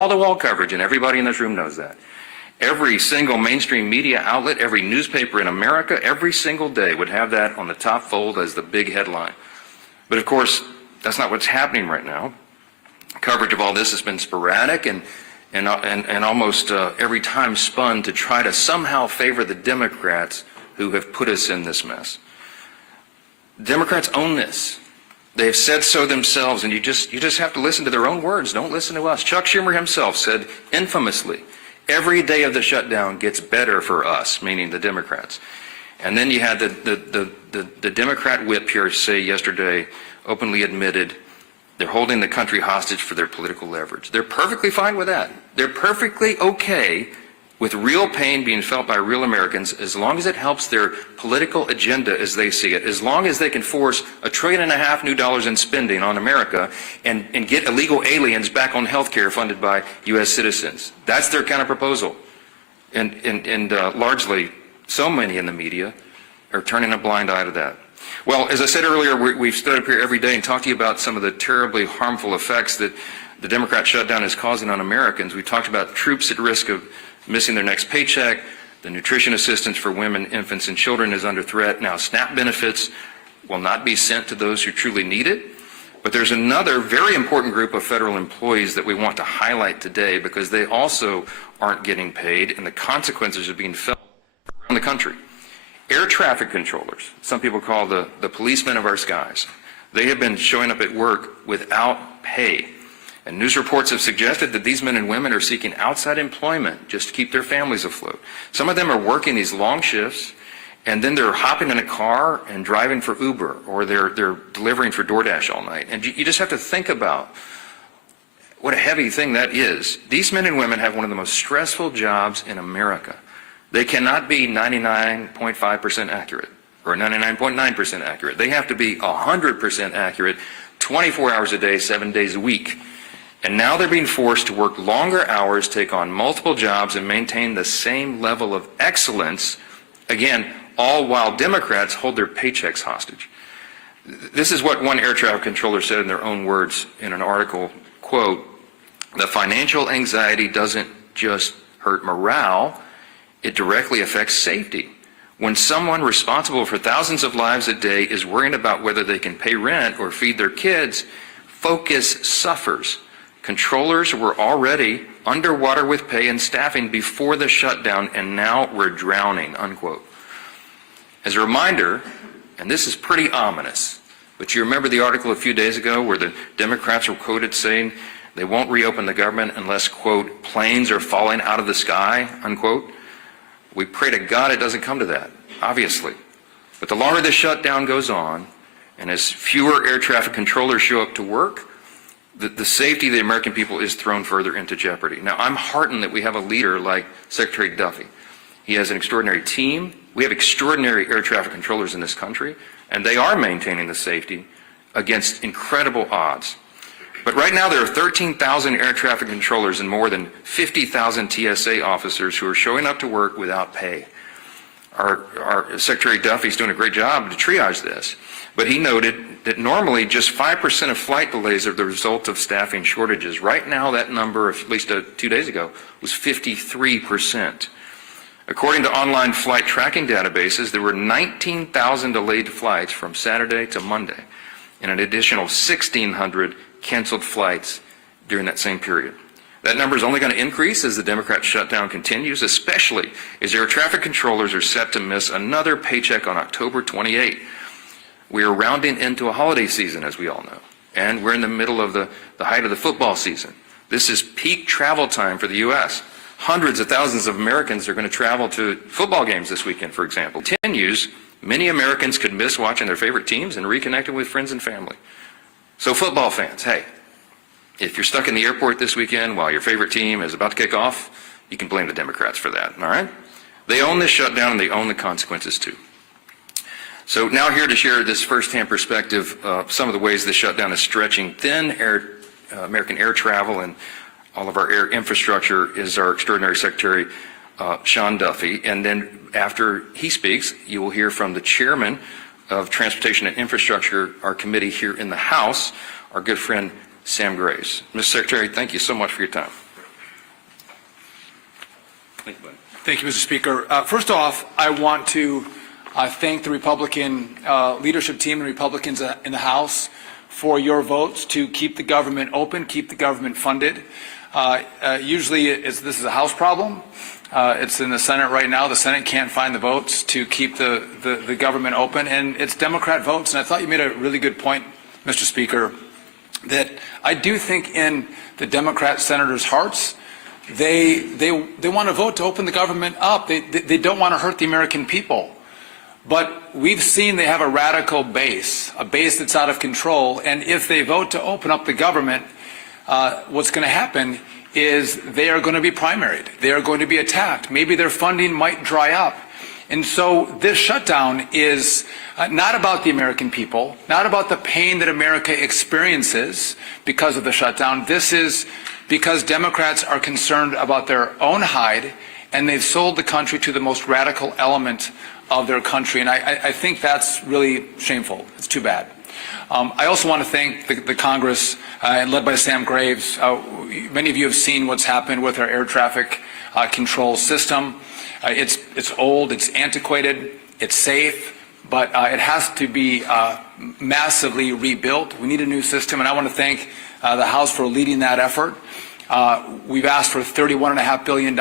wall-to-wall coverage, and everybody in this room knows that. Every single mainstream media outlet, every newspaper in America, every single day would have that on the top fold as the big headline. But of course, that's not what's happening right now. Coverage of all this has been sporadic and almost every time spun to try to somehow favor the Democrats who have put us in this mess. Democrats own this. They have said so themselves, and you just have to listen to their own words. Don't listen to us. Chuck Schumer himself said infamously, every day of the shutdown gets better for us, meaning the Democrats. And then you had the Democrat whip here say yesterday, openly admitted, they're holding the country hostage for their political leverage. They're perfectly fine with that. They're perfectly okay with real pain being felt by real Americans as long as it helps their political agenda as they see it, as long as they can force $1.5 trillion new dollars in spending on America and get illegal aliens back on health care funded by U.S. citizens. That's their kind of proposal. And largely, so many in the media are turning a blind eye to that. Well, as I said earlier, we've stood up here every day and talked to you about some of the terribly harmful effects that the Democrat shutdown is causing on Americans. We talked about troops at risk of missing their next paycheck, the nutrition assistance for women, infants, and children is under threat. Now, SNAP benefits will not be sent to those who truly need it. But there's another very important group of federal employees that we want to highlight today because they also aren't getting paid, and the consequences are being felt around the country. Air traffic controllers, some people call the policemen of our skies, they have been showing up at work without pay. And news reports have suggested that these men and women are seeking outside employment just to keep their families afloat. Some of them are working these long shifts, and then they're hopping in a car and driving for Uber, or they're delivering for DoorDash all night. And you just have to think about what a heavy thing that is. These men and women have one of the most stressful jobs in America. They cannot be 99.5% accurate or 99.9% accurate. They have to be 100% accurate 24 hours a day, 7 days a week. And now they're being forced to work longer hours, take on multiple jobs, and maintain the same level of excellence, again, all while Democrats hold their paychecks hostage. This is what one air traffic controller said in their own words in an article, quote, "The financial anxiety doesn't just hurt morale, it directly affects safety. When someone responsible for thousands of lives a day is worrying about whether they can pay rent or feed their kids, focus suffers. Controllers were already underwater with pay and staffing before the shutdown, and now we're drowning," unquote. As a reminder, and this is pretty ominous, but you remember the article a few days ago where the Democrats were quoted saying they won't reopen the government unless, quote, planes are falling out of the sky, unquote. We pray to God it doesn't come to that, obviously. But the longer the shutdown goes on, and as fewer air traffic controllers show up to work, the safety of the American people is thrown further into jeopardy. Now, I'm heartened that we have a leader like Secretary Duffy. He has an extraordinary team. We have extraordinary air traffic controllers in this country, and they are maintaining the safety against incredible odds. But right now there are 13,000 air traffic controllers and more than 50,000 TSA officers who are showing up to work without pay. Our Secretary Duffy's doing a great job to triage this, but he noted that normally just 5% of flight delays are the result of staffing shortages. Right now that number, at least 2 days ago, was 53%. According to online flight tracking databases, there were 19,000 delayed flights from Saturday to Monday, and an additional 1,600 canceled flights during that same period. That number is only going to increase as the Democrat shutdown continues, especially as air traffic controllers are set to miss another paycheck on October 28. We are rounding into a holiday season, as we all know, and we're in the middle of the height of the football season. This is peak travel time for the U.S. Hundreds of thousands of Americans are going to travel to football games this weekend, for example. Continues, many Americans could miss watching their favorite teams and reconnecting with friends and family. So football fans, hey, if you're stuck in the airport this weekend while your favorite team is about to kick off, you can blame the Democrats for that, all right? They own this shutdown and they own the consequences too. So now here to share this firsthand perspective of some of the ways this shutdown is stretching thin American air travel and all of our air infrastructure is our extraordinary Secretary, Sean Duffy. And then after he speaks, you will hear from the chairman of Transportation and Infrastructure, our committee here in the House, our good friend Sam Graves. Mr. Secretary, thank you so much for your time. Thank you, buddy. Thank you, Mr. Speaker. First off, I want to thank the Republican leadership team and Republicans in the House for your votes to keep the government open, keep the government funded. Usually this is a House problem. It's in the Senate right now. The Senate can't find the votes to keep the government open, and it's Democrat votes. And I thought you made a really good point, Mr. Speaker, that I do think in the Democrat senators' hearts, they want to vote to open the government up. They don't want to hurt the American people. But we've seen they have a radical base, a base that's out of control. And if they vote to open up the government, what's going to happen is they are going to be primaried. They are going to be attacked. Maybe their funding might dry up. And so this shutdown is not about the American people, not about the pain that America experiences because of the shutdown. This is because Democrats are concerned about their own hide, and they've sold the country to the most radical element of their country. And I think that's really shameful. It's too bad. I also want to thank the Congress, led by Sam Graves. Many of you have seen what's happened with our air traffic control system. It's old, it's antiquated, it's safe, but it has to be massively rebuilt. We need a new system, and I want to thank the House for leading that effort. We've asked for $31.5 billion.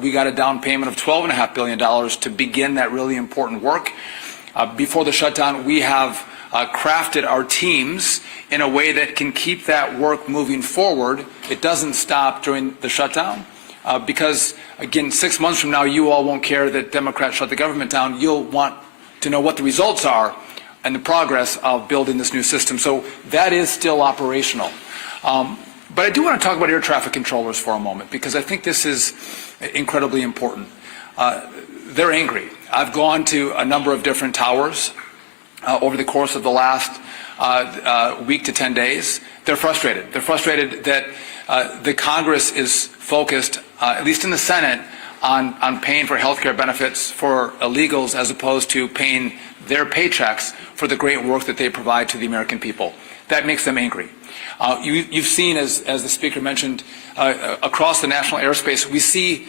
We got a down payment of $12.5 billion to begin that really important work. Before the shutdown, we have crafted our teams in a way that can keep that work moving forward. It doesn't stop during the shutdown because, again, 6 months from now, you all won't care that Democrats shut the government down. You'll want to know what the results are and the progress of building this new system. So that is still operational. But I do want to talk about air traffic controllers for a moment because I think this is incredibly important. They're angry. I've gone to a number of different towers over the course of the last week to 10 days. They're frustrated. They're frustrated that the Congress is focused, at least in the Senate, on paying for health care benefits for illegals as opposed to paying their paychecks for the great work that they provide to the American people. That makes them angry. You've seen, as the Speaker mentioned, across the national airspace, we see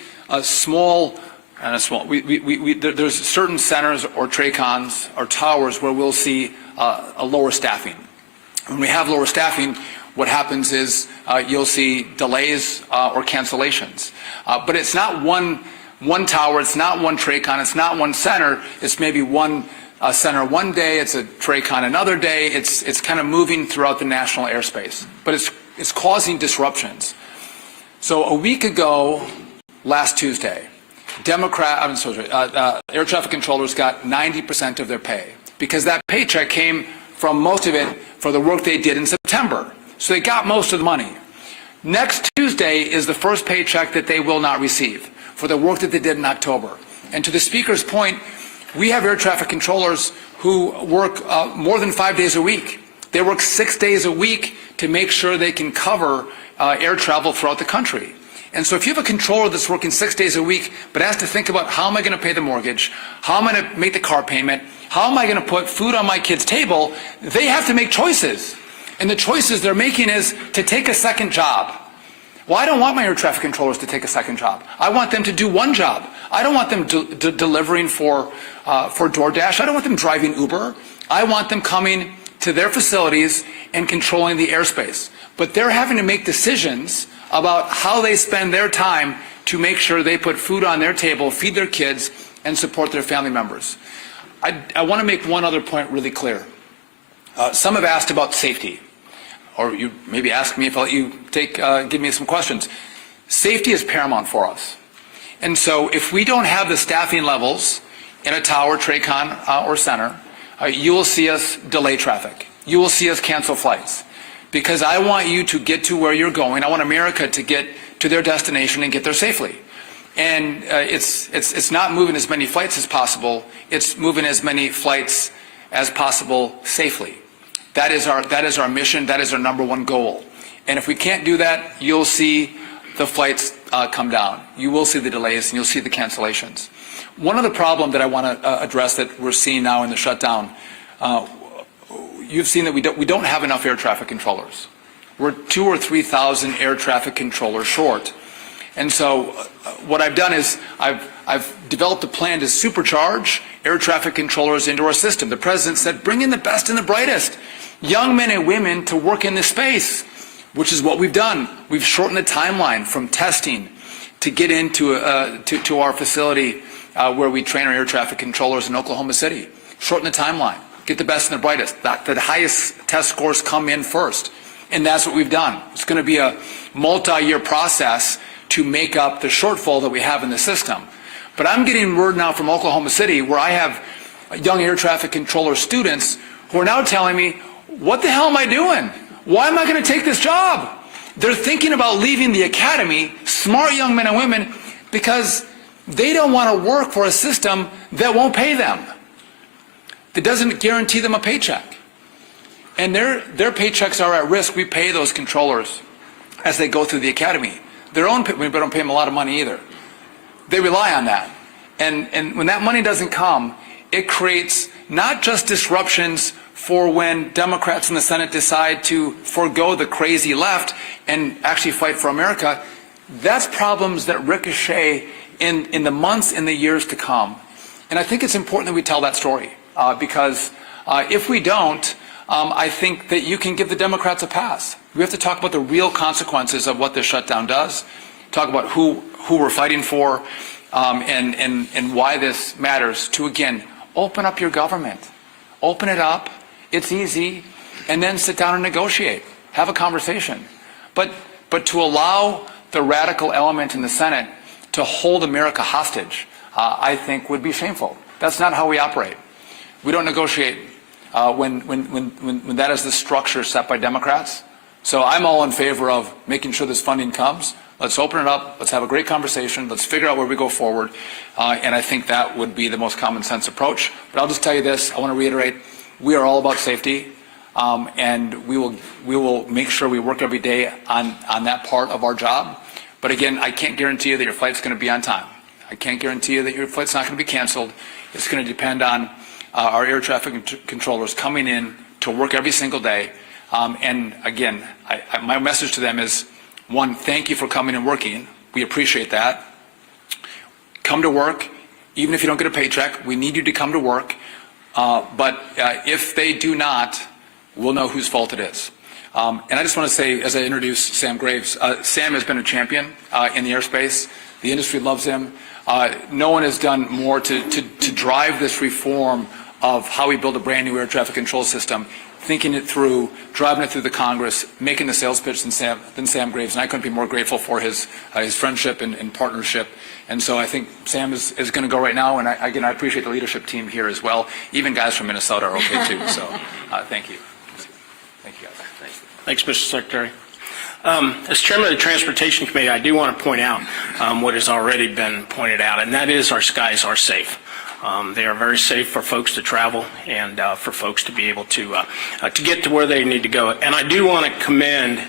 there's certain centers or TRACONs or towers where we'll see a lower staffing. When we have lower staffing, what happens is you'll see delays or cancellations. But it's not one tower, it's not one TRACON, it's not one center, it's maybe one center one day, it's a TRACON another day, it's kind of moving throughout the national airspace. But it's causing disruptions. So a week ago, last Tuesday, air traffic controllers got 90% of their pay because that paycheck came from most of it for the work they did in September. So they got most of the money. Next Tuesday is the first paycheck that they will not receive for the work that they did in October. And to the Speaker's point, we have air traffic controllers who work more than 5 days a week. They work 6 days a week to make sure they can cover air travel throughout the country. And so if you have a controller that's working 6 days a week but has to think about how am I going to pay the mortgage, how am I going to make the car payment, how am I going to put food on my kid's table, they have to make choices. And the choices they're making is to take a second job. Well, I don't want my air traffic controllers to take a second job. I want them to do one job. I don't want them delivering for DoorDash. I don't want them driving Uber. I want them coming to their facilities and controlling the airspace. But they're having to make decisions about how they spend their time to make sure they put food on their table, feed their kids, and support their family members. I want to make one other point really clear. Some have asked about safety, or you maybe ask me if I'll let you give me some questions. Safety is paramount for us. And so if we don't have the staffing levels in a tower, TRACON, or center, you will see us delay traffic. You will see us cancel flights. Because I want you to get to where you're going. I want America to get to their destination and get there safely. And it's not moving as many flights as possible. It's moving as many flights as possible safely. That is our mission. That is our #1 goal. And if we can't do that, you'll see the flights come down. You will see the delays and you'll see the cancellations. One other problem that I want to address that we're seeing now in the shutdown, you've seen that we don't have enough air traffic controllers. We're 2,000 or 3,000 air traffic controllers short. And so what I've done is I've developed a plan to supercharge air traffic controllers into our system. The President said, bring in the best and the brightest, young men and women to work in this space, which is what we've done. We've shortened the timeline from testing to get into to our facility where we train our air traffic controllers in Oklahoma City. Shorten the timeline. Get the best and the brightest. The highest test scores come in first. And that's what we've done. It's going to be a multi-year process to make up the shortfall that we have in the system. But I'm getting word now from Oklahoma City where I have young air traffic controller students who are now telling me, what the hell am I doing? Why am I going to take this job? They're thinking about leaving the academy, smart young men and women, because they don't want to work for a system that won't pay them, that doesn't guarantee them a paycheck. And their paychecks are at risk. We pay those controllers as they go through the academy. We don't pay them a lot of money either. They rely on that. And when that money doesn't come, it creates not just disruptions for when Democrats in the Senate decide to forego the crazy left and actually fight for America. That's problems that ricochet in the months and the years to come. And I think it's important that we tell that story because if we don't, I think that you can give the Democrats a pass. We have to talk about the real consequences of what this shutdown does, talk about who we're fighting for, and why this matters to, again, open up your government. Open it up. It's easy. And then sit down and negotiate. Have a conversation. But to allow the radical element in the Senate to hold America hostage, I think would be shameful. That's not how we operate. We don't negotiate when that is the structure set by Democrats. So I'm all in favor of making sure this funding comes. Let's open it up. Let's have a great conversation. Let's figure out where we go forward. And I think that would be the most common sense approach. But I'll just tell you this. I want to reiterate, we are all about safety. And we will make sure we work every day on that part of our job. But again, I can't guarantee you that your flight's going to be on time. I can't guarantee you that your flight's not going to be canceled. It's going to depend on our air traffic controllers coming in to work every single day. And again, my message to them is, one, thank you for coming and working. We appreciate that. Come to work. Even if you don't get a paycheck, we need you to come to work. But if they do not, we'll know whose fault it is. And I just want to say, as I introduce Sam Graves, Sam has been a champion in the airspace. The industry loves him. No one has done more to drive this reform of how we build a brand new air traffic control system, thinking it through, driving it through the Congress, making the sales pitch than Sam Graves. And I couldn't be more grateful for his friendship and partnership. And so I think Sam is going to go right now. And again, I appreciate the leadership team here as well. Even guys from Minnesota are okay too. So thank you. Thank you, guys. Thanks, Mr. Secretary. As chairman of the Transportation Committee, I do want to point out what has already been pointed out, and that is our skies are safe. They are very safe for folks to travel and for folks to be able to get to where they need to go. And I do want to commend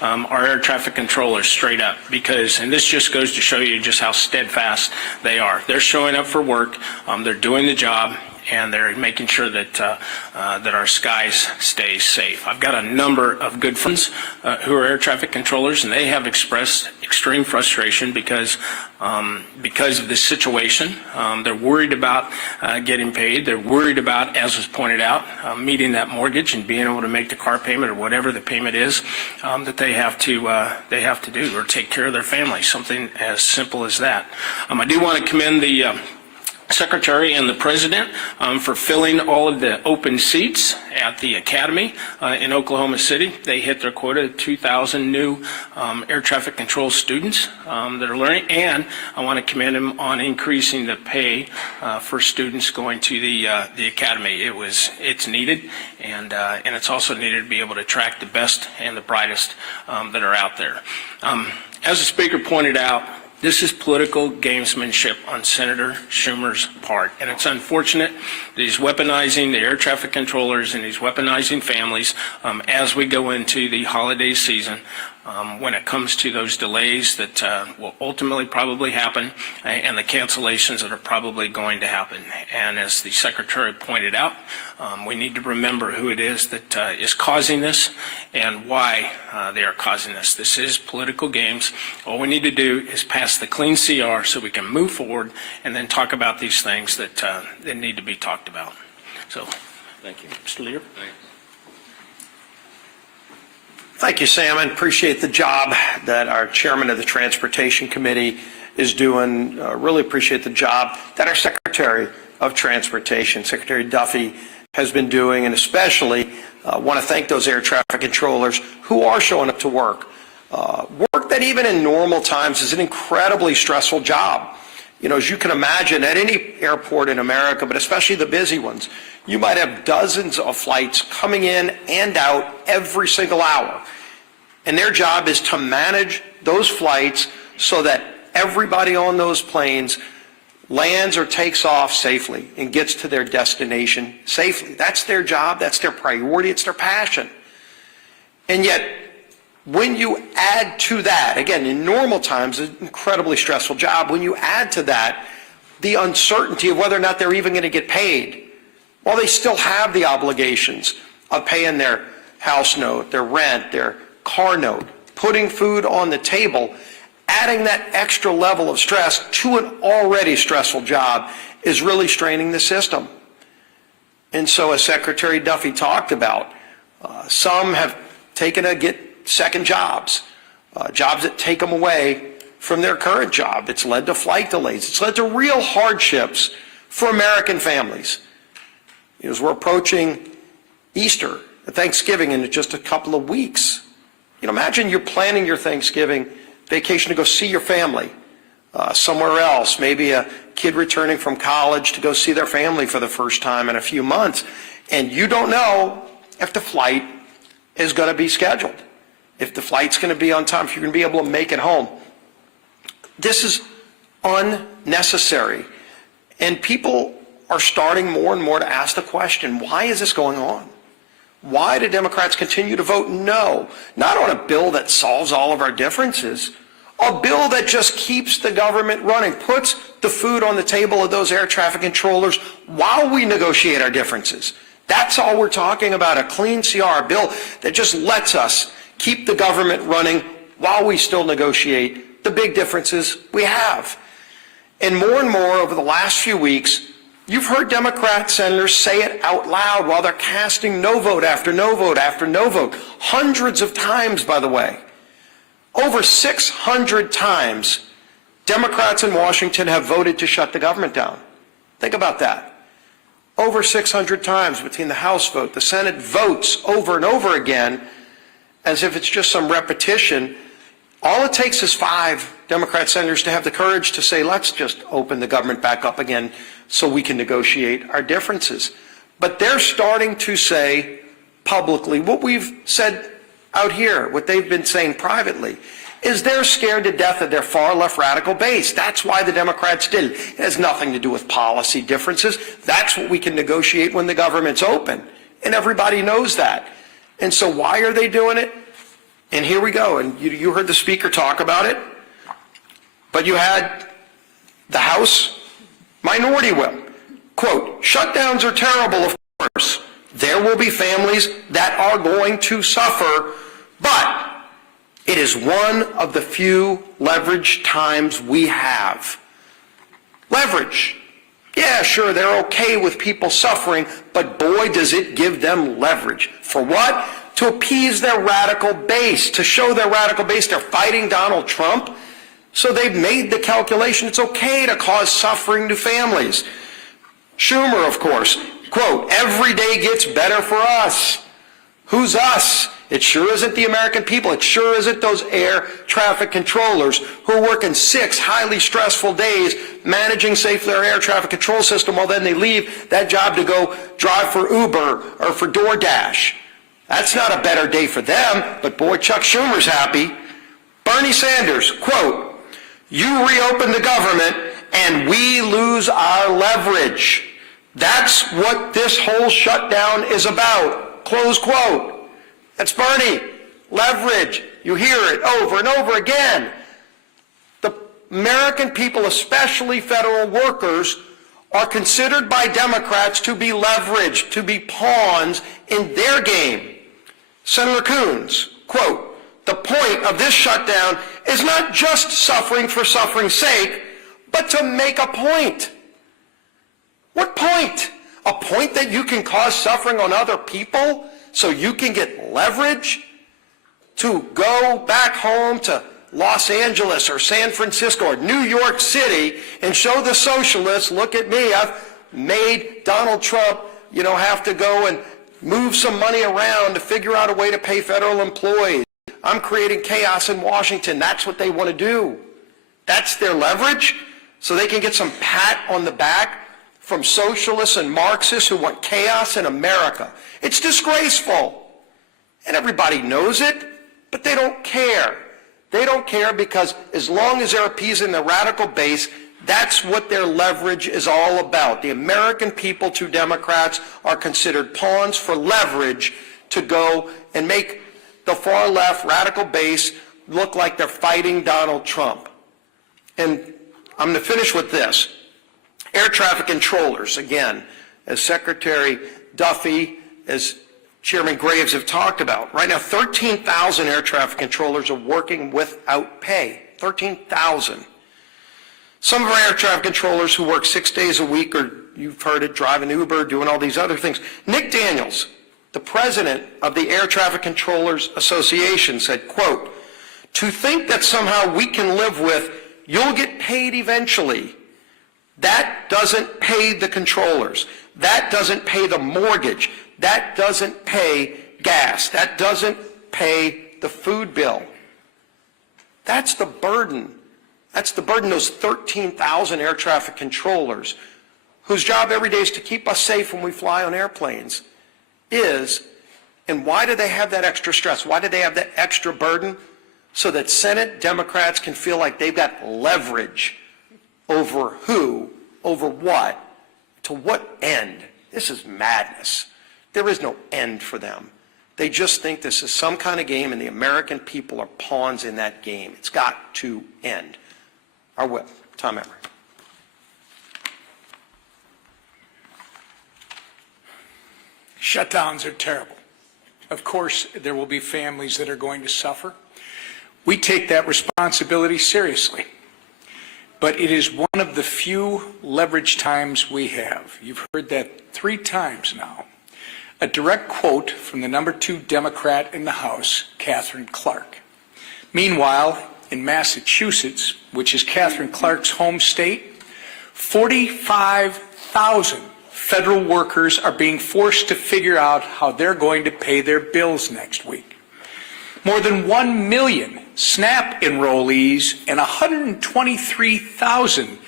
our air traffic controllers straight up because, and this just goes to show you just how steadfast they are. They're showing up for work, they're doing the job, and they're making sure that that our skies stay safe. I've got a number of good friends who are air traffic controllers, and they have expressed extreme frustration because of this situation. They're worried about getting paid. They're worried about, as was pointed out, meeting that mortgage and being able to make the car payment or whatever the payment is that they have to do or take care of their family. Something as simple as that. I do want to commend the Secretary and the President for filling all of the open seats at the Academy in Oklahoma City. They hit their quota of 2,000 new air traffic control students that are learning, and I want to commend them on increasing the pay for students going to the Academy. It's needed, and it's also needed to be able to attract the best and the brightest that are out there. As the Speaker pointed out, this is political gamesmanship on Senator Schumer's part, and it's unfortunate that he's weaponizing the air traffic controllers and he's weaponizing families as we go into the holiday season. when it comes to those delays that will ultimately probably happen and the cancellations that are probably going to happen. And as the Secretary pointed out, we need to remember who it is that is causing this and why they are causing this. This is political games. All we need to do is pass the clean CR so we can move forward and then talk about these things that need to be talked about. So, thank you. Mr. Leader? Thank you, Sam, and appreciate the job that our chairman of the Transportation Committee is doing. Really appreciate the job that our Secretary of Transportation, Secretary Duffy, has been doing, and especially want to thank those air traffic controllers who are showing up to work. Work that even in normal times is an incredibly stressful job. You know, as you can imagine, at any airport in America, but especially the busy ones, you might have dozens of flights coming in and out every single hour. And their job is to manage those flights so that everybody on those planes lands or takes off safely and gets to their destination safely. That's their job, that's their priority, it's their passion. And yet, when you add to that, again, in normal times, an incredibly stressful job, when you add to that the uncertainty of whether or not they're even going to get paid, well, they still have the obligations of paying their house note, their rent, their car note, putting food on the table. Adding that extra level of stress to an already stressful job is really straining the system. And so, as Secretary Duffy talked about, some have taken to get second jobs, jobs that take them away from their current job. It's led to flight delays. It's led to real hardships for American families. As we're approaching Easter, Thanksgiving in just a couple of weeks, you know, imagine you're planning your Thanksgiving vacation to go see your family somewhere else, maybe a kid returning from college to go see their family for the first time in a few months, and you don't know if the flight is going to be scheduled, if the flight's going to be on time, if you're going to be able to make it home. This is unnecessary, and people are starting more and more to ask the question, why is this going on? Why do Democrats continue to vote no? Not on a bill that solves all of our differences, a bill that just keeps the government running, puts the food on the table of those air traffic controllers while we negotiate our differences. That's all we're talking about, a clean CR, a bill that just lets us keep the government running while we still negotiate the big differences we have. And more over the last few weeks, you've heard Democrat senators say it out loud while they're casting no vote after no vote after no vote. Hundreds of times, by the way. Over 600 times, Democrats in Washington have voted to shut the government down. Think about that. Over 600 times between the House vote, the Senate votes over and over again, as if it's just some repetition. All it takes is 5 Democrat senators to have the courage to say, let's just open the government back up again so we can negotiate our differences. But they're starting to say publicly what we've said out here, what they've been saying privately, is they're scared to death of their far left radical base. That's why the Democrats did it. It has nothing to do with policy differences. That's what we can negotiate when the government's open. And everybody knows that. And so why are they doing it? And here we go. And you heard the speaker talk about it. But you had the House minority whip. Quote, shutdowns are terrible, of course. There will be families that are going to suffer, but it is one of the few leverage times we have. Leverage. Yeah, sure, they're okay with people suffering, but boy, does it give them leverage. For what? To appease their radical base, to show their radical base they're fighting Donald Trump. So they've made the calculation it's okay to cause suffering to families. Schumer, of course, quote, every day gets better for us. Who's us? It sure isn't the American people. It sure isn't those air traffic controllers who are working 6 highly stressful days managing safely our air traffic control system while then they leave that job to go drive for Uber or for DoorDash. That's not a better day for them, but boy, Chuck Schumer's happy. Bernie Sanders, quote, you reopen the government and we lose our leverage. That's what this whole shutdown is about, close quote. That's Bernie. Leverage. You hear it over and over again. The American people, especially federal workers, are considered by Democrats to be leveraged, to be pawns in their game. Senator Coons, quote, "The point of this shutdown is not just suffering for suffering's sake, but to make a point." What point? A point that you can cause suffering on other people so you can get leverage to go back home to Los Angeles or San Francisco or New York City and show the socialists, look at me, I've made Donald Trump, have to go and move some money around to figure out a way to pay federal employees. I'm creating chaos in Washington. That's what they want to do. That's their leverage, so they can get some pat on the back from socialists and Marxists who want chaos in America. It's disgraceful. And everybody knows it, but they don't care. They don't care because as long as they're appeasing the radical base, that's what their leverage is all about. The American people to Democrats are considered pawns for leverage to go and make the far left radical base look like they're fighting Donald Trump. And I'm going to finish with this. Air traffic controllers, again, as Secretary Duffy, as Chairman Graves have talked about. Right now, 13,000 air traffic controllers are working without pay. 13,000. Some of our air traffic controllers who work 6 days a week, or you've heard it, driving Uber, doing all these other things. Nick Daniels, the president of the Air Traffic Controllers Association, said, quote, "To think that somehow we can live with, you'll get paid eventually. That doesn't pay the controllers. That doesn't pay the mortgage. That doesn't pay gas. That doesn't pay the food bill." That's the burden. That's the burden, those 13,000 air traffic controllers, whose job every day is to keep us safe when we fly on airplanes, is. And why do they have that extra stress? Why do they have that extra burden? So that Senate Democrats can feel like they've got leverage over who, over what, to what end. This is madness. There is no end for them. They just think this is some kind of game, and the American people are pawns in that game. It's got to end. Our whip, Tom Emory. Shutdowns are terrible. Of course, there will be families that are going to suffer. We take that responsibility seriously. But it is one of the few leverage times we have. You've heard that 3 times now. A direct quote from the number 2 Democrat in the House, Katherine Clark. Meanwhile, in Massachusetts, which is Katherine Clark's home state, 45,000 federal workers are being forced to figure out how they're going to pay their bills next week. More than 1 million SNAP enrollees and 123,000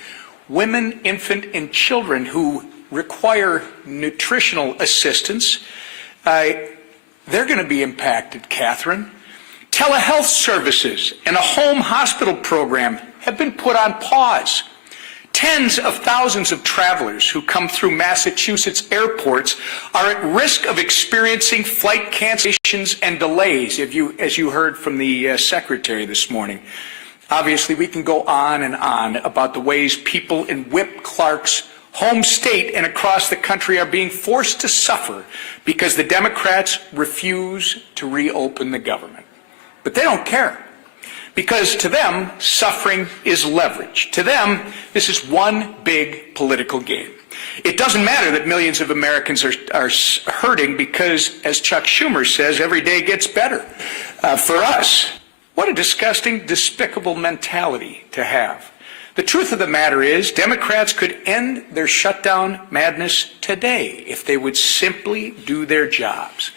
women, infant, and children who require nutritional assistance, they're going to be impacted, Catherine. Telehealth services and a home hospital program have been put on pause. Tens of thousands of travelers who come through Massachusetts airports are at risk of experiencing flight cancellations and delays, as you heard from the Secretary this morning. Obviously, we can go on and on about the ways people in Whip Clark's home state and across the country are being forced to suffer because the Democrats refuse to reopen the government. But they don't care, because to them, suffering is leverage. To them, this is one big political game. It doesn't matter that millions of Americans are hurting because, as Chuck Schumer says, every day gets better. For us, what a disgusting, despicable mentality to have. The truth of the matter is, Democrats could end their shutdown madness today if they would simply do their jobs.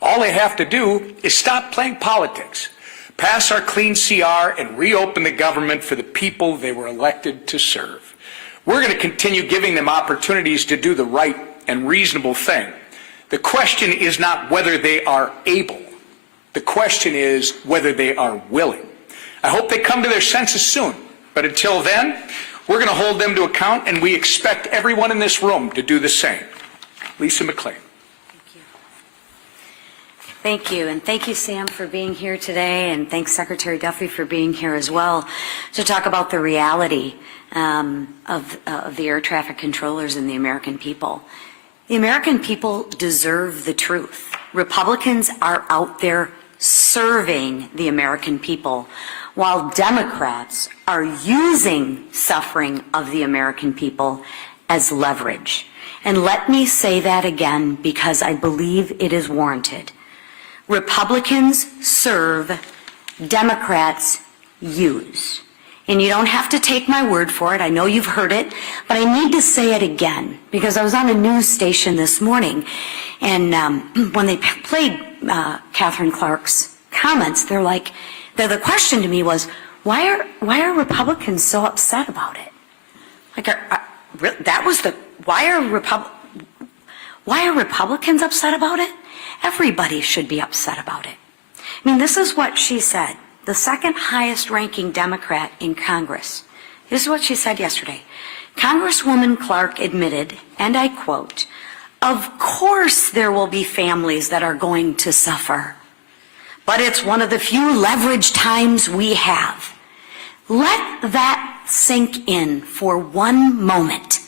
All they have to do is stop playing politics, pass our clean CR, and reopen the government for the people they were elected to serve. We're going to continue giving them opportunities to do the right and reasonable thing. The question is not whether they are able. The question is whether they are willing. I hope they come to their senses soon. But until then, we're going to hold them to account, and we expect everyone in this room to do the same. Lisa McClain. Thank you, and thank you, Sam, for being here today, and thanks, Secretary Duffy, for being here as well to talk about the reality of the air traffic controllers and the American people. The American people deserve the truth. Republicans are out there serving the American people, while Democrats are using suffering of the American people as leverage. And let me say that again because I believe it is warranted. Republicans serve, Democrats use. And you don't have to take my word for it. I know you've heard it, but I need to say it again because I was on a news station this morning, and when they played Catherine Clark's comments, the question to me was, why are Republicans so upset about it? Why are Republicans upset about it? Everybody should be upset about it. I mean, this is what she said, the second highest ranking Democrat in Congress. This is what she said yesterday. Congresswoman Clark admitted, and I quote, "Of course there will be families that are going to suffer, but it's one of the few leverage times we have." Let that sink in for one moment.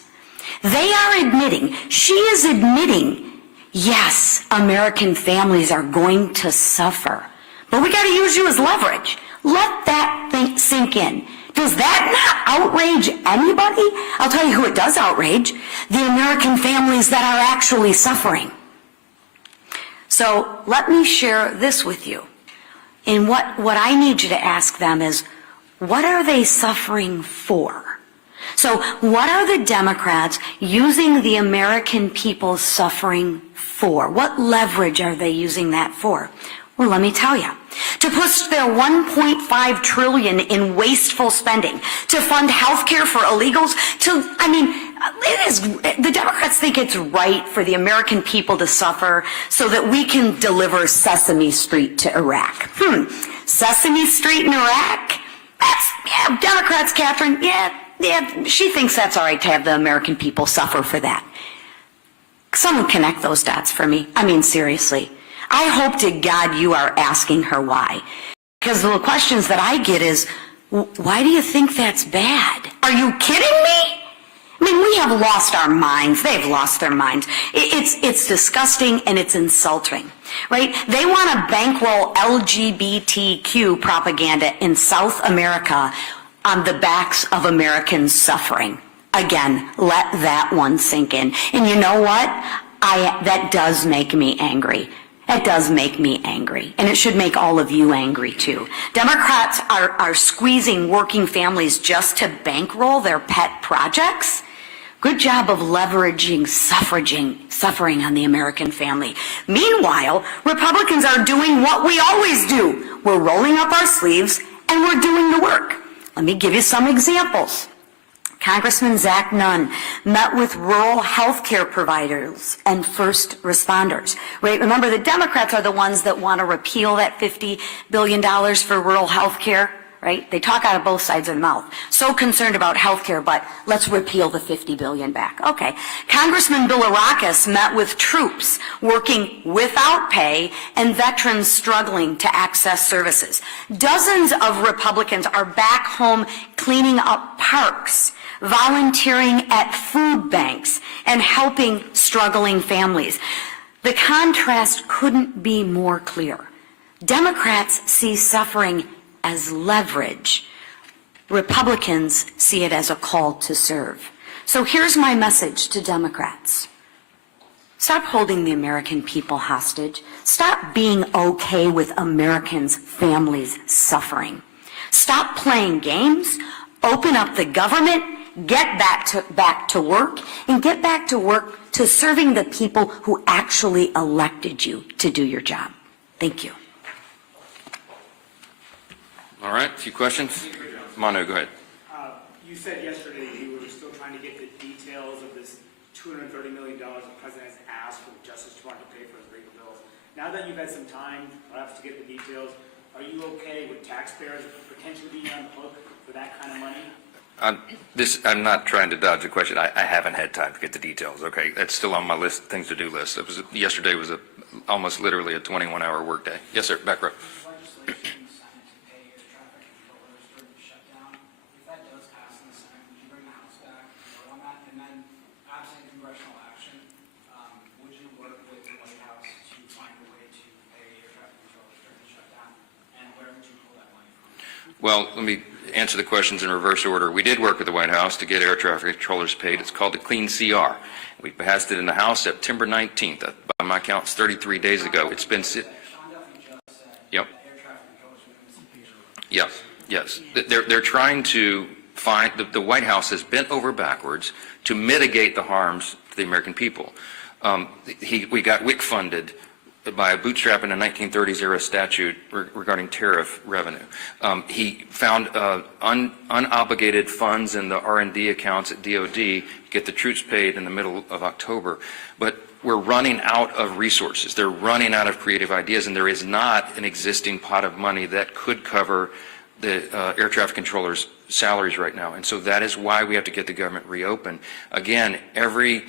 They are admitting, she is admitting, yes, American families are going to suffer, but we got to use you as leverage. Let that sink in. Does that not outrage anybody? I'll tell you who it does outrage, the American families that are actually suffering. So let me share this with you. And what I need you to ask them is, what are they suffering for? So what are the Democrats using the American people's suffering for? What leverage are they using that for? Well, let me tell you. To push their $1.5 trillion in wasteful spending, to fund health care for illegals, the Democrats think it's right for the American people to suffer so that we can deliver Sesame Street to Iraq. Sesame Street in Iraq? Democrats, Catherine, she thinks that's all right to have the American people suffer for that. Someone connect those dots for me. I mean, seriously. I hope to God you are asking her why. Because the questions that I get is, why do you think that's bad? Are you kidding me? I mean, we have lost our minds. They've lost their minds. It's disgusting and it's insulting, right? They want to bankroll LGBTQ propaganda in South America on the backs of Americans suffering. Again, let that one sink in. And you know what? That does make me angry. It does make me angry, and it should make all of you angry too. Democrats are squeezing working families just to bankroll their pet projects. Good job of leveraging suffering on the American family. Meanwhile, Republicans are doing what we always do. We're rolling up our sleeves and we're doing the work. Let me give you some examples. Congressman Zach Nunn met with rural health care providers and first responders. Right? Remember, the Democrats are the ones that want to repeal that $50 billion for rural health care. Right? They talk out of both sides of their mouth. So concerned about health care, but let's repeal the $50 billion back. Okay. Congressman Bilirakis met with troops working without pay and veterans struggling to access services. Dozens of Republicans are back home cleaning up parks, volunteering at food banks, and helping struggling families. The contrast couldn't be more clear. Democrats see suffering as leverage. Republicans see it as a call to serve. So here's my message to Democrats. Stop holding the American people hostage. Stop being okay with Americans' families suffering. Stop playing games. Open up the government. Get back to work, and get back to work to serving the people who actually elected you to do your job. Thank you. All right, a few questions. Manu, go ahead. You said yesterday you were still trying to get the details of this $230 million the president has asked for the Justice Department to pay for his legal bills. Now that you've had some time, perhaps, to get the details, are you okay with taxpayers potentially being on the hook for that kind of money? I'm not trying to dodge the question. I haven't had time to get the details. Okay, that's still on my list, things to do list. Yesterday was a almost literally a 21-hour workday. Yes, sir. Back row. Legislation in the Senate to pay air traffic controllers during the shutdown. If that does pass in the Senate, would you bring the House back and vote on that? And then, absent congressional action, would you work with the White House to find a way to pay air traffic controllers during the shutdown? And where would you pull that money from? Well, let me answer the questions in reverse order. We did work with the White House to get air traffic controllers paid. It's called the Clean CR. We passed it in the House September 19th. By my count, it's 33 days ago. It's been... Yep. Yep. Yes. They're trying to find... The White House has bent over backwards to mitigate the harms to the American people. We got WIC funded by a bootstrap in a 1930s era statute regarding tariff revenue. He found unobligated funds in the R&D accounts at DOD to get the troops paid in the middle of October. But we're running out of resources. They're running out of creative ideas, and there is not an existing pot of money that could cover the air traffic controllers' salaries right now. And so that is why we have to get the government reopened. Again, every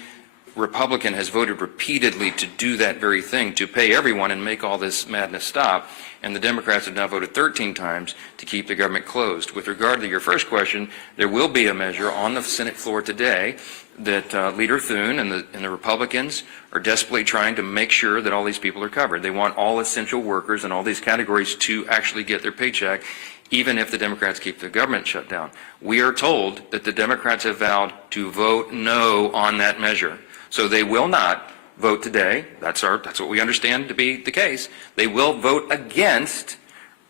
Republican has voted repeatedly to do that very thing, to pay everyone and make all this madness stop, and the Democrats have now voted 13 times to keep the government closed. With regard to your first question, there will be a measure on the Senate floor today that Leader Thune and the Republicans are desperately trying to make sure that all these people are covered. They want all essential workers and all these categories to actually get their paycheck, even if the Democrats keep the government shut down. We are told that the Democrats have vowed to vote no on that measure. So they will not vote today. That's what we understand to be the case. They will vote against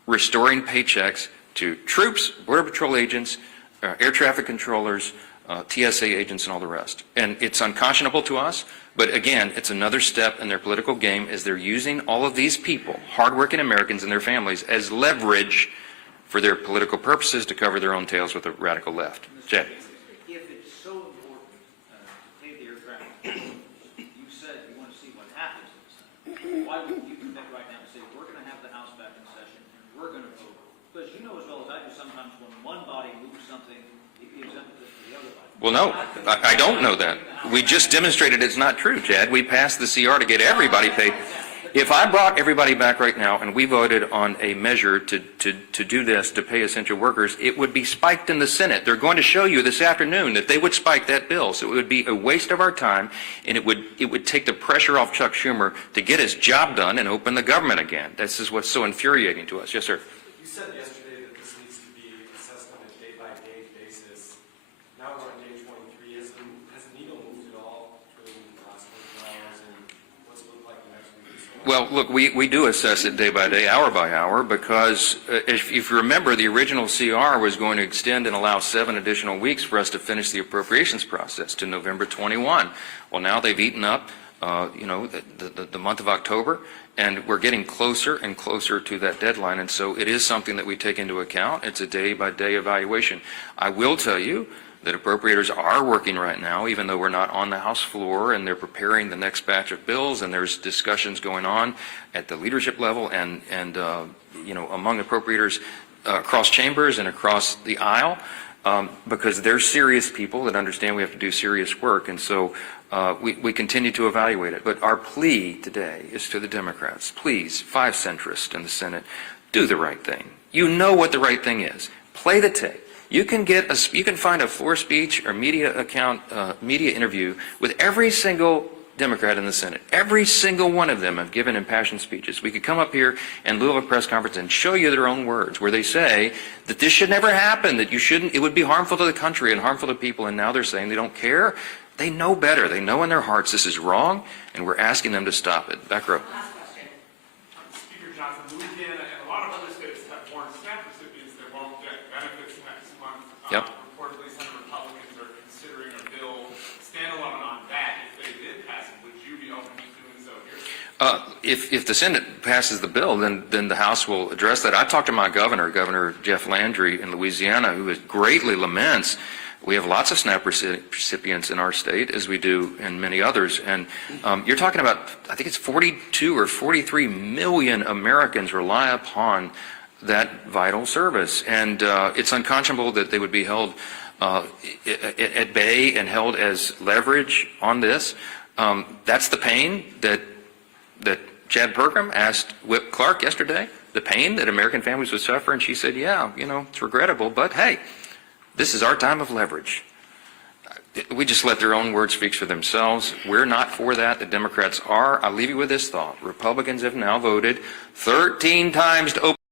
restoring paychecks to troops, Border Patrol agents, air traffic controllers, TSA agents, and all the rest. And it's unconscionable to us, but again, it's another step in their political game as they're using all of these people, hardworking Americans and their families, as leverage for their political purposes to cover their own tails with the radical left. Jay. If it's so important to pay the air traffic controllers, you said you want to see what happens in the Senate. Why wouldn't you commit right now and say, we're going to have the House back in session and we're going to vote? Because you know as well as I do, sometimes when one body moves something, it gives emphasis to the other body. Well, no, I don't know that. We just demonstrated it's not true, Chad. We passed the CR to get everybody paid. If I brought everybody back right now and we voted on a measure to do this, to pay essential workers, it would be spiked in the Senate. They're going to show you this afternoon that they would spike that bill. So it would be a waste of our time, and it would take the pressure off Chuck Schumer to get his job done and open the government again. This is what's so infuriating to us. Yes, sir. You said yesterday that this needs to be assessed on a day-by-day basis. Now we're on day 23. Has the needle moved at all between the last 24 hours and what's it look like the next week? Well, look, we do assess it day by day, hour by hour, because if you remember, the original CR was going to extend and allow 7 additional weeks for us to finish the appropriations process to November 21. Well, now they've eaten up, the month of October, and we're getting closer and closer to that deadline, and so it is something that we take into account. It's a day-by-day evaluation. I will tell you that appropriators are working right now, even though we're not on the House floor, and they're preparing the next batch of bills, and there's discussions going on at the leadership level and among appropriators across chambers and across the aisle, because they're serious people that understand we have to do serious work, and so we continue to evaluate it. But our plea today is to the Democrats: please, 5 centrists in the Senate, do the right thing. You know what the right thing is. Play the tape. You can find a floor speech or media interview with every single Democrat in the Senate. Every single one of them have given impassioned speeches. We could come up here in lieu of a press conference and show you their own words, where they say that this should never happen, that it would be harmful to the country and harmful to people, and now they're saying they don't care. They know better. They know in their hearts this is wrong, and we're asking them to stop it. Back row. Speaker Johnson, Louisiana and a lot of other states have foreign SNAP recipients that won't get benefits next month. Yep. Reportedly, some Republicans are considering a bill standalone on that. If they did pass it, would you be open to doing so here? If the Senate passes the bill, then the House will address that. I talked to my governor, Governor Jeff Landry in Louisiana, who greatly laments. We have lots of SNAP recipients in our state, as we do in many others. And you're talking about, I think it's 42 or 43 million Americans rely upon that vital service. And it's unconscionable that they would be held at bay and held as leverage on this. That's the pain that Chad Pergram asked Whip Clark yesterday the pain that American families would suffer, and she said, yeah, it's regrettable, but hey, this is our time of leverage. We just let their own words speak for themselves. We're not for that. The Democrats are. I'll leave you with this thought. Republicans have now voted 13 times to open